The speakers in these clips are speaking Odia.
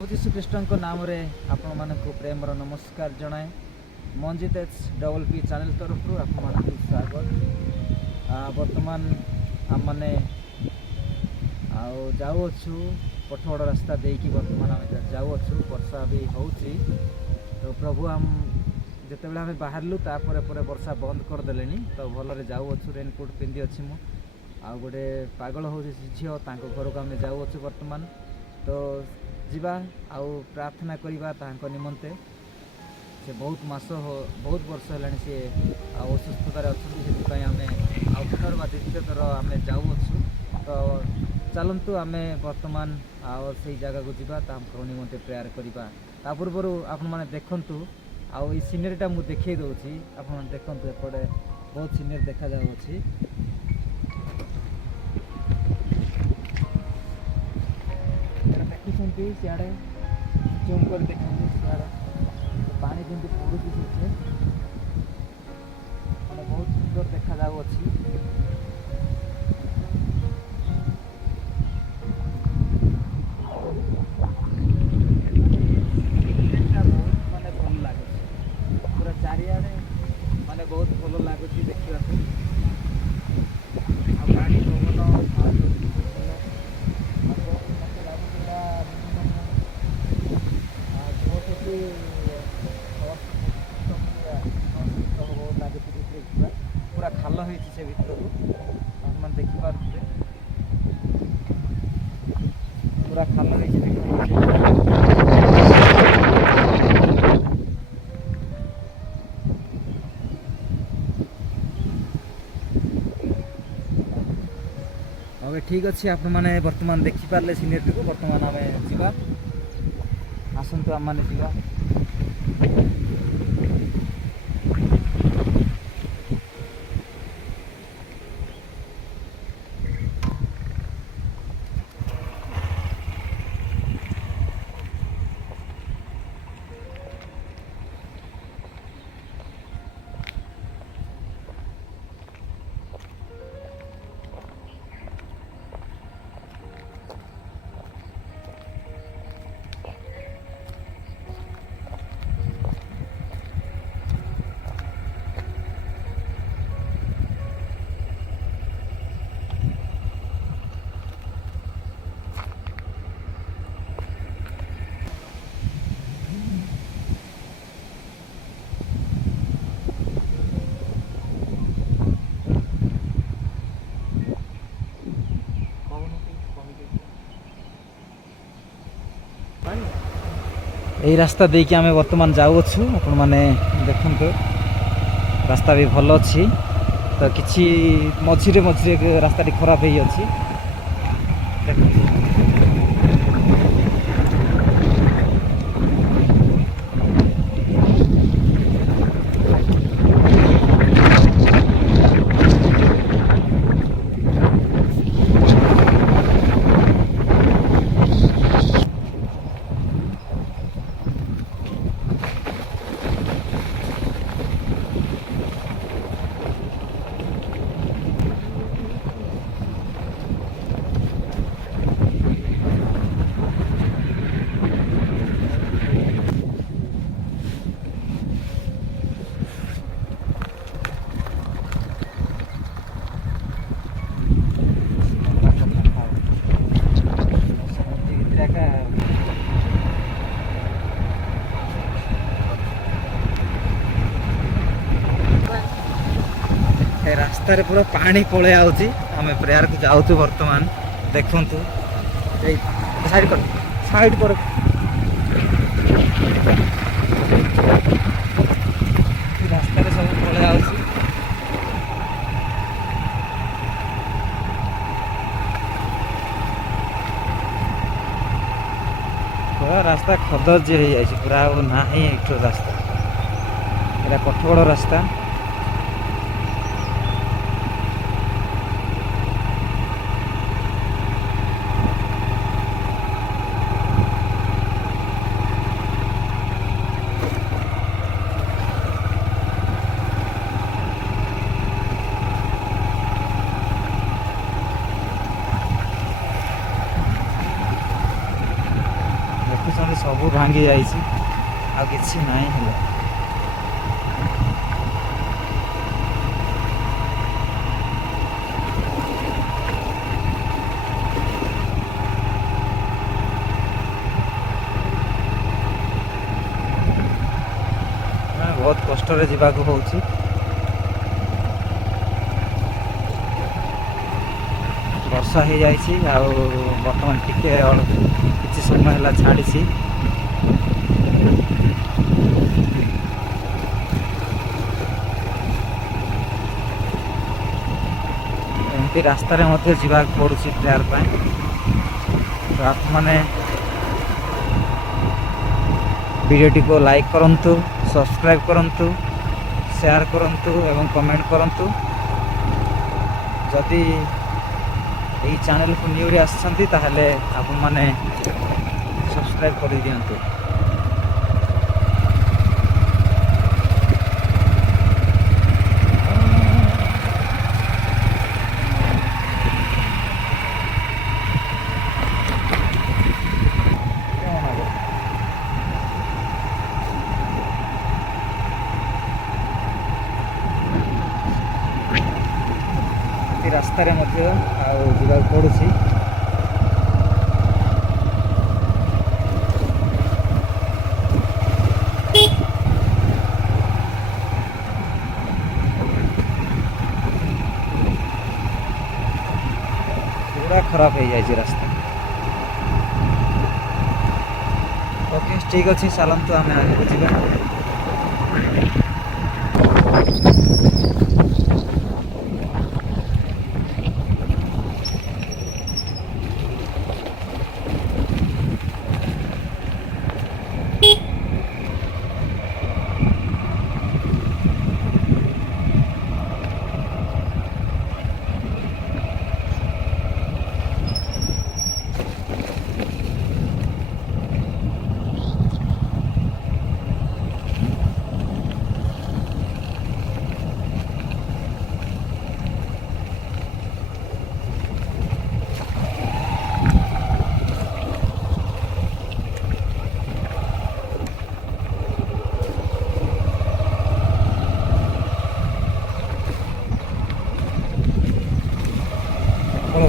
ଯୀଶୁ ଖ୍ରୀଷ୍ଟଙ୍କ ନାମରେ ଆପଣମାନଙ୍କୁ ପ୍ରେମର ନମସ୍କାର ଜଣାଏ। ମଞ୍ଜିତ ଡବଲ ପି ଚ୍ୟାନେଲ ତରଫରୁ ଆପଣମାନଙ୍କୁ ସ୍ୱାଗତ। ବର୍ତ୍ତମାନ ଆମମାନେ ଯାଉଅଛୁ ପଠଗଡ଼ ରାସ୍ତା ଦେଇକି ବର୍ତ୍ତମାନ ଆମେ ଯାଉଅଛୁ। ବର୍ଷା ବି ହେଉଛି ତ ପ୍ରଭୁ ଯେତେବେଳେ ଆମେ ବାହାରିଲୁ ତାପରେ ପରେ ବର୍ଷା ବନ୍ଦ କରିଦେଲେଣି ତ ଭଲରେ ଯାଉଅଛୁ। ରେନକୋଟ୍ ପିନ୍ଧି ଅଛି ମୁଁ। ଆଉ ଗୋଟେ ପାଗଳ ହେଉଛି ଝିଅ, ତାଙ୍କ ଘରକୁ ଆମେ ଯାଉଅଛୁ ବର୍ତ୍ତମାନ। ତ ଯିବା ଆଉ ପ୍ରାର୍ଥନା କରିବା ତାଙ୍କ ନିମନ୍ତେ। ସେ ବହୁତ ବର୍ଷ ହେଲାଣି ସେ ଅସୁସ୍ଥତାରେ ଅଛନ୍ତି, ସେଥିପାଇଁ ଆମେ ଆଉ ପୁନର୍ବାର ଦ୍ୱିତୀୟ ଥର ଆମେ ଯାଉଅଛୁ। ତ ଚାଲନ୍ତୁ ଆମେ ବର୍ତ୍ତମାନ ଆଉ ସେଇ ଜାଗାକୁ ଯିବା, ତାଙ୍କ ନିମନ୍ତେ ପ୍ରେୟାର କରିବା। ତା ପୂର୍ବରୁ ଆପଣମାନେ ଦେଖନ୍ତୁ, ଆଉ ଏଇ ସିନେରୀଟା ମୁଁ ଦେଖାଇ ଦେଉଛି। ଆପଣମାନେ ଦେଖନ୍ତୁ, ଏପଟେ ବହୁତ ସିନେରୀ ଦେଖାଯାଉଅଛି। ଦେଖୁଛନ୍ତି ସିଆଡ଼େ, ଜୁମ୍ କରି ଦେଖନ୍ତୁ ସିଆଡ଼େ ପାଣି କେମିତି ପଡ଼ୁଛି ସେଠି, ମାନେ ବହୁତ ସୁନ୍ଦର ଦେଖାଯାଉଅଛି। ବହୁତ ମାନେ ଭଲ ଲାଗୁଛି, ପୁରା ଚାରିଆଡ଼େ ମାନେ ବହୁତ ଭଲ ଲାଗୁଛି ଦେଖିବାକୁ। ଆଉ ପାଣି ପବନ ପୁରା ଖାଲ ହେଇଛି ସେ ଭିତରକୁ, ଆପଣମାନେ ଦେଖିପାରୁଥିବେ। ପୁରା ଖାଲ ହେଇଛି ଭିତରକୁ। ଓକେ, ଠିକ୍ ଅଛି। ଆପଣମାନେ ବର୍ତ୍ତମାନ ଦେଖିପାରିଲେ ସିନେରୀଟିକୁ। ବର୍ତ୍ତମାନ ଆମେ ଯିବା, ଆସନ୍ତୁ ଆମମାନେ ଯିବା। এই ରାସ୍ତା ଦେଇକି ଆମେ ବର୍ତ୍ତମାନ ଯାଉଅଛୁ। ଆପଣମାନେ ଦେଖନ୍ତୁ, ରାସ୍ତା ବି ଭଲ ଅଛି। ତ କିଛି ମଝିରେ ରାସ୍ତାଟି ଖରାପ ହେଇଅଛି। ଦେଖନ୍ତୁ, ରାସ୍ତାରେ ପୁରା ପାଣି ପଳେଇ ଆଉଛି। ଆମେ ପ୍ରେୟାରକୁ ଯାଉଛୁ ବର୍ତ୍ତମାନ। ଦେଖନ୍ତୁ, ଏଇ ସାଇଡ୍ କର। ରାସ୍ତାରେ ସବୁ ପଳେଇ ଆଉଛି। ପୁରା ରାସ୍ତା ଖଦର୍ଯ୍ୟ ହେଇଯାଇଛି, ପୁରା ଆଉ ନାହିଁ ଏଇଠୁ ରାସ୍ତା। ଏଇଟା ପଠଗଡ଼ ରାସ୍ତା। ଦେଖୁଛନ୍ତି ସବୁ ଭାଙ୍ଗି ଯାଇଛି, ଆଉ କିଛି ନାହିଁ ହେଲେ। ବହୁତ କଷ୍ଟରେ ଯିବାକୁ ହଉଛି। ବର୍ଷା ହେଇଯାଇଛି, ଆଉ ବର୍ତ୍ତମାନ ଟିକେ କିଛି ସମୟ ହେଲା ଛାଡ଼ିଛି। ଏମିତି ରାସ୍ତାରେ ମଧ୍ୟ ଯିବାକୁ ପଡ଼ୁଛି ପ୍ରେୟାର ପାଇଁ। ତ ଆପଣମାନେ ଭିଡ଼ିଓଟିକୁ ଲାଇକ୍ କରନ୍ତୁ, ସବସ୍କ୍ରାଇବ୍ କରନ୍ତୁ, ସେୟାର କରନ୍ତୁ ଏବଂ କମେଣ୍ଟ କରନ୍ତୁ। ଯଦି ଏହି ଚ୍ୟାନେଲକୁ ନ୍ୟୁରେ ଆସିଛନ୍ତି ତାହେଲେ ଆପଣମାନେ ସବସ୍କ୍ରାଇବ୍ କରିଦିଅନ୍ତୁ। ରାସ୍ତାରେ ମଧ୍ୟ ଆଉ ଯିବାକୁ ପଡ଼ୁଛି। ପୁରା ଖରାପ ହେଇଯାଇଛି ରାସ୍ତା। ଓକେ, ଠିକ୍ ଅଛି, ଚାଲନ୍ତୁ ଆମେ ଆଗକୁ ଯିବା।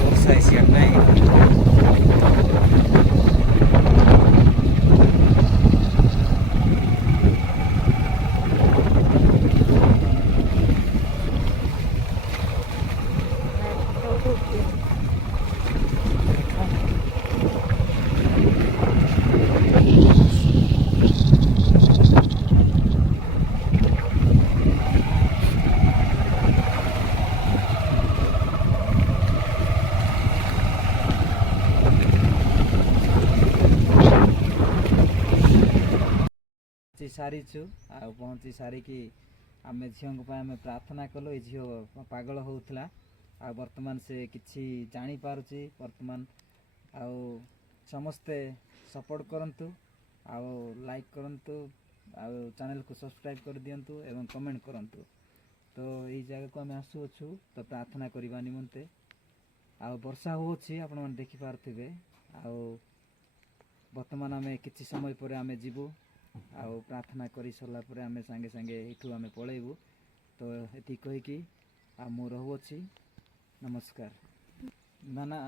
ବର୍ଷା ଆସିବା ପାଇଁ ସାରିଛୁ। ଆଉ ପହଞ୍ଚି ସାରିକି ଆମେ ଝିଅଙ୍କ ପାଇଁ ଆମେ ପ୍ରାର୍ଥନା କଲୁ। ଏ ଝିଅ ପାଗଳ ହେଉଥିଲା, ଆଉ ବର୍ତ୍ତମାନ ସେ କିଛି ଜାଣିପାରୁଛି। ବର୍ତ୍ତମାନ ଆଉ ସମସ୍ତେ ସପୋର୍ଟ କରନ୍ତୁ, ଆଉ ଲାଇକ୍ କରନ୍ତୁ, ଆଉ ଚ୍ୟାନେଲକୁ ସବସ୍କ୍ରାଇବ୍ କରିଦିଅନ୍ତୁ ଏବଂ କମେଣ୍ଟ କରନ୍ତୁ। ତ ଏଇ ଜାଗାକୁ ଆମେ ଆସୁଅଛୁ ତ ପ୍ରାର୍ଥନା କରିବା ନିମନ୍ତେ। ଆଉ ବର୍ଷା ହେଉଅଛି, ଆପଣମାନେ ଦେଖିପାରୁଥିବେ। ଆଉ ବର୍ତ୍ତମାନ ଆମେ କିଛି ସମୟ ପରେ ଆମେ ଯିବୁ, ଆଉ ପ୍ରାର୍ଥନା କରି ସରିଲା ପରେ ଆମେ ସାଙ୍ଗେ ସାଙ୍ଗେ ଏଇଠୁ ଆମେ ପଳେଇବୁ। ତ ଏତିକି କହିକି ଆଉ ମୁଁ ରହୁଅଛି। ନମସ୍କାର। ନା